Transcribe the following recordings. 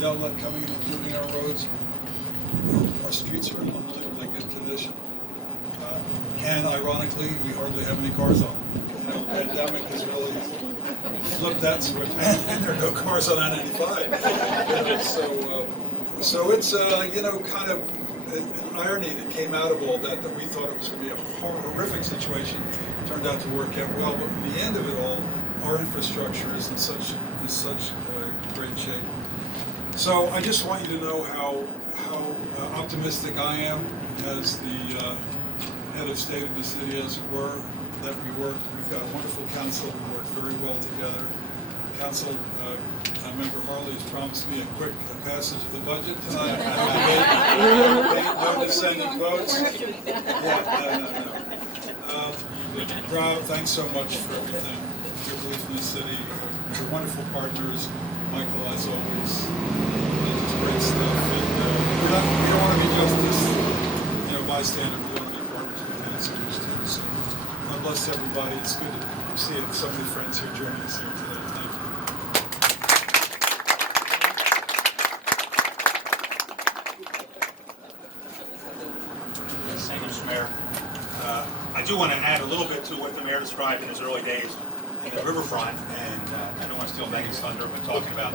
Delta coming and improving our roads. Our streets are in unbelievably good condition. And ironically, we hardly have any cars on. You know, the pandemic has really flipped that switch, and there are no cars on I-95. You know, so it's you know, kind of an irony that came out of all that we thought it was going to be a horrific situation. Turned out to work out well, but in the end of it all, our infrastructure is in such great shape. So I just want you to know how optimistic I am as the head of state of the city, as it were, that we've got a wonderful council. We work very well together. Council member Harley has promised me a quick passage of the budget tonight. No dissentient votes. Rob, thanks so much for everything. Your belief in the city. You're wonderful partners. Michael, as always, just great stuff. And we don't want to be just this, bystander. We want to be partners with answers too. So God bless everybody. It's good to see so many friends here joining us here today. Thank you. Thank you, Mr. Mayor. I do want to add a little bit to what the mayor described in his early days in the riverfront, and I don't want to steal Megan's thunder, but talking about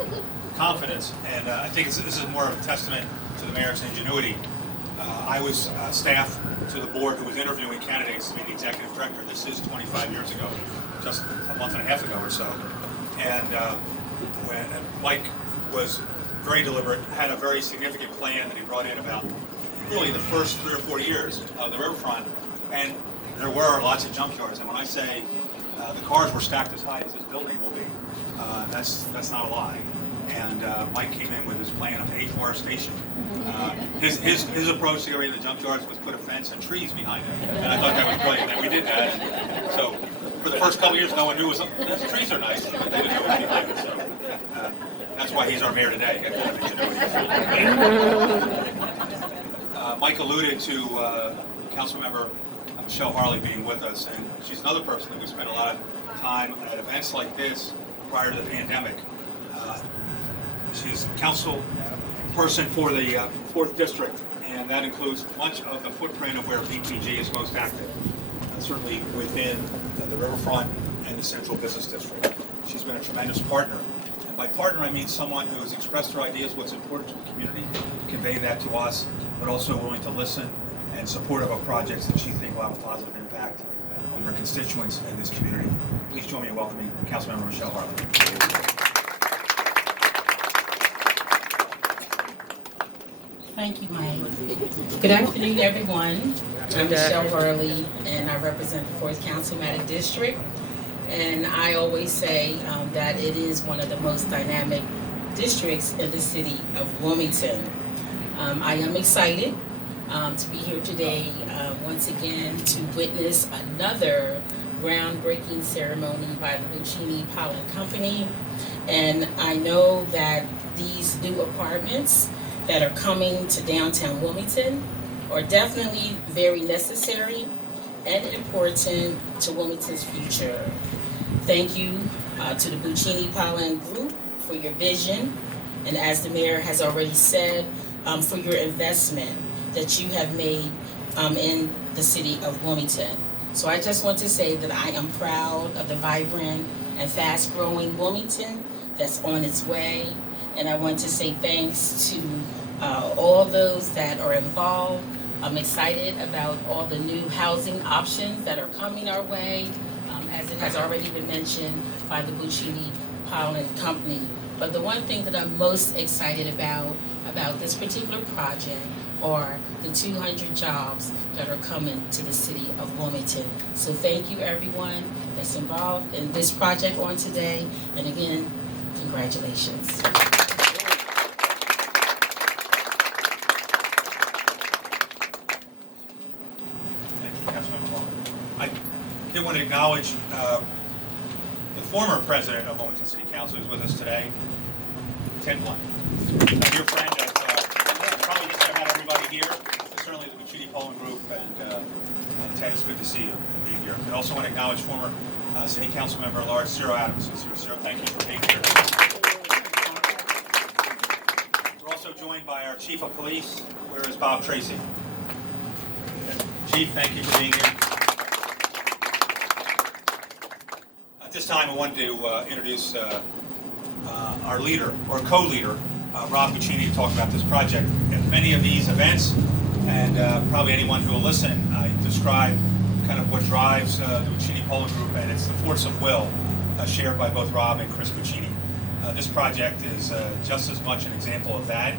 confidence, and I think this is more of a testament to the mayor's ingenuity. I was staff to the board who was interviewing candidates to be the executive director. This is 25 years ago, just a month and a half ago or so. And when Mike was very deliberate, had a very significant plan that he brought in about really the first 3 or 4 years of the riverfront, and there were lots of junkyards. And when I say the cars were stacked as high as this building will be, that's not a lie. And Mike came in with his plan of 8 more stations. His approach to get rid of the junkyards was put a fence and trees behind it, and I thought that was brilliant. And we did that. And so for the first couple of years, no one knew those trees are nice, but they didn't know what was behind it. So that's why he's our mayor today. Got kind of ingenuity. Mike alluded to Council Member Michelle Harley being with us, and she's another person that we spent a lot of time at events like this prior to the pandemic. She's council person for the 4th District, and that includes much of the footprint of where BPG is most active, certainly within the riverfront and the Central Business District. She's been a tremendous partner, and by partner I mean someone who has expressed her ideas, what's important to the community, convey that to us, but also willing to listen and supportive of projects that she thinks will have a positive impact on her constituents and this community. Please join me in welcoming Councilmember Michelle Harley. Thank you, Mike. Good afternoon, everyone. I'm Michelle Harley, and I represent the 4th Councilmatic District. And I always say that it is one of the most dynamic districts in the city of Wilmington. I am excited to be here today once again to witness another groundbreaking ceremony by the Buccini Pollen Company. And I know that these new apartments that are coming to downtown Wilmington are definitely very necessary and important to Wilmington's future. Thank you to the Buccini Pollen Group for your vision, and as the mayor has already said, for your investment that you have made in the city of Wilmington. So I just want to say that I am proud of the vibrant and fast-growing Wilmington that's on its way, and I want to say thanks to all those that are involved. I'm excited about all the new housing options that are coming our way, as it has already been mentioned by the Buccini Pollen Company. But the one thing that I'm most excited about this particular project are the 200 jobs that are coming to the city of Wilmington. So thank you everyone that's involved in this project on today, and again, congratulations. I want to acknowledge the former president of Wilmington City Council who's with us today, Ted Blunt. A dear friend of probably just about everybody here, certainly the Buccini Pollen Group, and Ted, it's good to see you and be here. I also want to acknowledge former City Council member at large Cyril Adams, who's here. Cyril, thank you for being here. also joined by our Chief of Police. Where is Bob Tracy? Chief, thank you for being here. At this time, I wanted to introduce our leader, or co-leader, Rob Puccini, to talk about this project. At many of these events, and probably anyone who will listen, I describe kind of what drives the Puccini Polo Group, and it's the force of will shared by both Rob and Chris Puccini. This project is just as much an example of that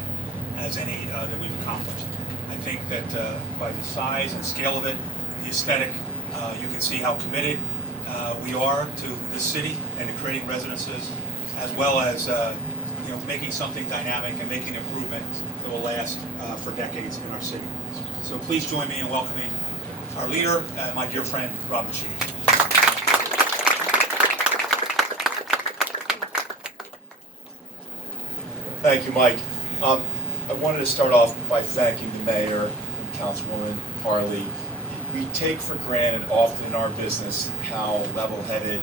as any that we've accomplished. I think that by the size and scale of it, the aesthetic, you can see how committed we are to this city and to creating residences, as well as making something dynamic and making improvement that will last for decades in our city. So please join me in welcoming our leader, my dear friend, Rob Puccini. Thank you, Mike. I wanted to start off by thanking the mayor and Councilwoman Harley. We take for granted often in our business how level-headed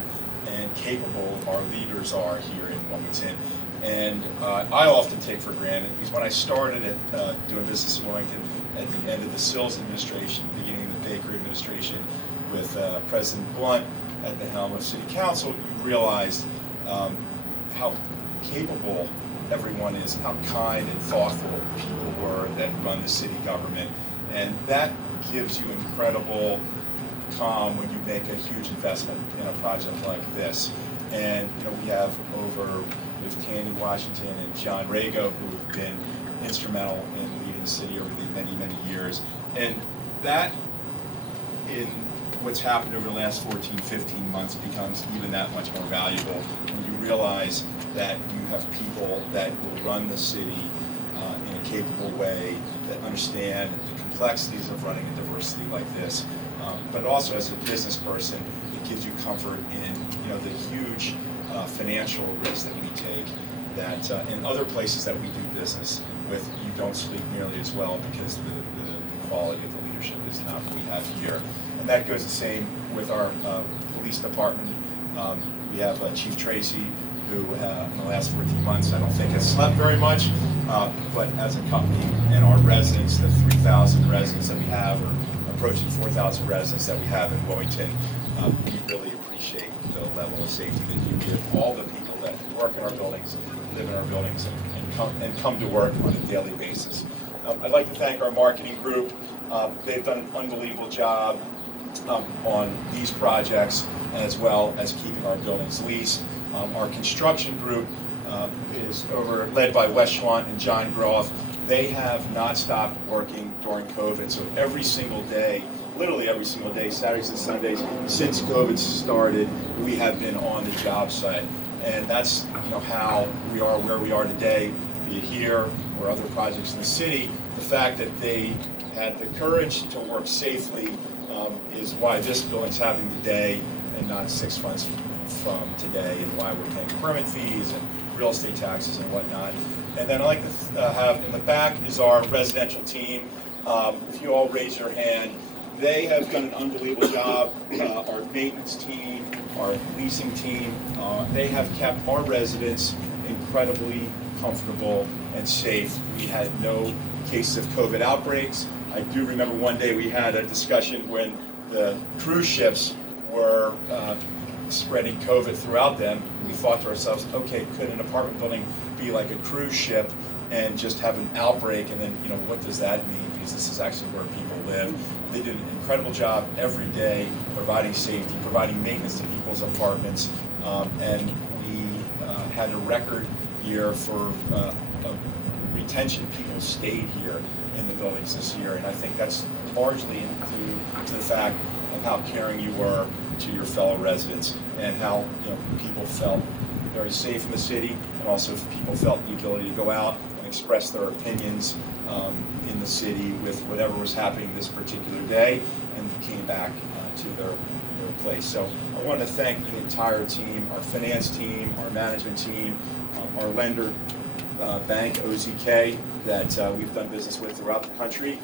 and capable our leaders are here in Wilmington. And I often take for granted, because when I started doing business in Wilmington at the end of the Sills administration, the beginning of the Baker administration, with President Blunt at the helm of City Council, you realized how capable everyone is, how kind and thoughtful people were that run the city government. And that gives you incredible calm when you make a huge investment in a project like this. And we have with Tandy Washington and John Rago, who have been instrumental in leading the city over the many, many years. And that, in what's happened over the last 14, 15 months, becomes even that much more valuable when you realize that you have people that will run the city in a capable way, that understand the complexities of running a diversity like this. But also, as a business person, it gives you comfort in the huge financial risks that we take, that in other places that we do business with, you don't sleep nearly as well because the quality of the leadership is not what we have here. And that goes the same with our police department. We have Chief Tracy, who in the last 14 months I don't think has slept very much, but as a company and our residents, the 3,000 residents that we have, or approaching 4,000 residents that we have in Wilmington, we really appreciate the level of safety that you give all the people that work in our buildings, live in our buildings, and come to work on a daily basis. I'd like to thank our marketing group. They've done an unbelievable job on these projects, as well as keeping our buildings leased. Our construction group is led by Wes Schwant and John Groff. They have not stopped working during COVID, so every single day, literally every single day, Saturdays and Sundays, since COVID started, we have been on the job site. And that's how we are where we are today, be it here or other projects in the city. The fact that they had the courage to work safely is why this building's happening today and not 6 months from today, and why we're paying permit fees and real estate taxes and whatnot. And then I'd like to have in the back is our residential team. If you all raise your hand, they have done an unbelievable job. Our maintenance team, our leasing team, they have kept our residents incredibly comfortable and safe. We had no cases of COVID outbreaks. I do remember one day we had a discussion when the cruise ships were spreading COVID throughout them. We thought to ourselves, okay, could an apartment building be like a cruise ship and just have an outbreak? And then, what does that mean? Because this is actually where people live. They did an incredible job every day providing safety, providing maintenance to people's apartments, and we had a record year for retention. People stayed here in the buildings this year, and I think that's largely due to the fact of how caring you were to your fellow residents, and how people felt very safe in the city, and also if people felt the ability to go out and express their opinions in the city with whatever was happening this particular day, and came back to their place. So I want to thank the entire team, our finance team, our management team, our lender bank, OZK, that we've done business with throughout the country.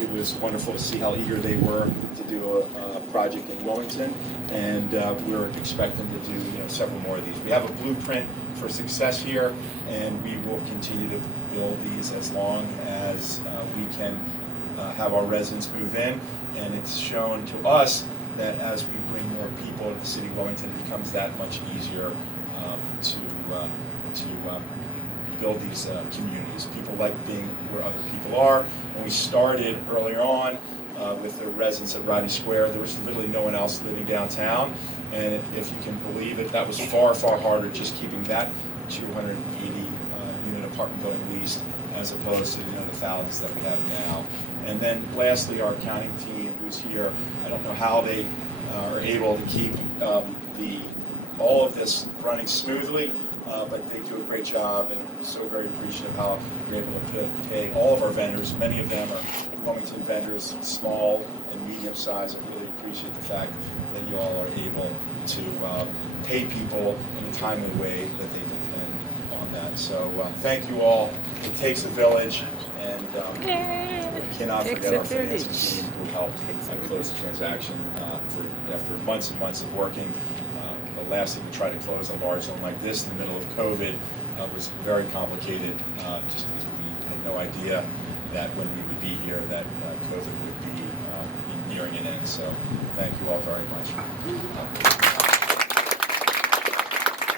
It was wonderful to see how eager they were to do a project in Wilmington, and we're expecting to do several more of these. We have a blueprint for success here, and we will continue to build these as long as we can have our residents move in. And it's shown to us that as we bring more people to the city of Wilmington, it becomes that much easier to build these communities. People like being where other people are. When we started earlier on with the residents at Rodney Square, there was literally no one else living downtown. And if you can believe it, that was far, far harder just keeping that 280 unit apartment building leased as opposed to the thousands that we have now. And then lastly, our accounting team who's here, I don't know how they are able to keep all of this running smoothly, but they do a great job, and I'm so very appreciative of how we're able to pay all of our vendors. Many of them are Wilmington vendors, small and medium size. I really appreciate the fact that you all are able to pay people in a timely way that they depend on that. So thank you all. It takes a village, and we cannot forget our financing team who helped close the transaction after months and months of working. The last thing to try to close a large loan like this in the middle of COVID was very complicated, just because we had no idea that when we would be here that COVID would be nearing an end. So thank you all very much.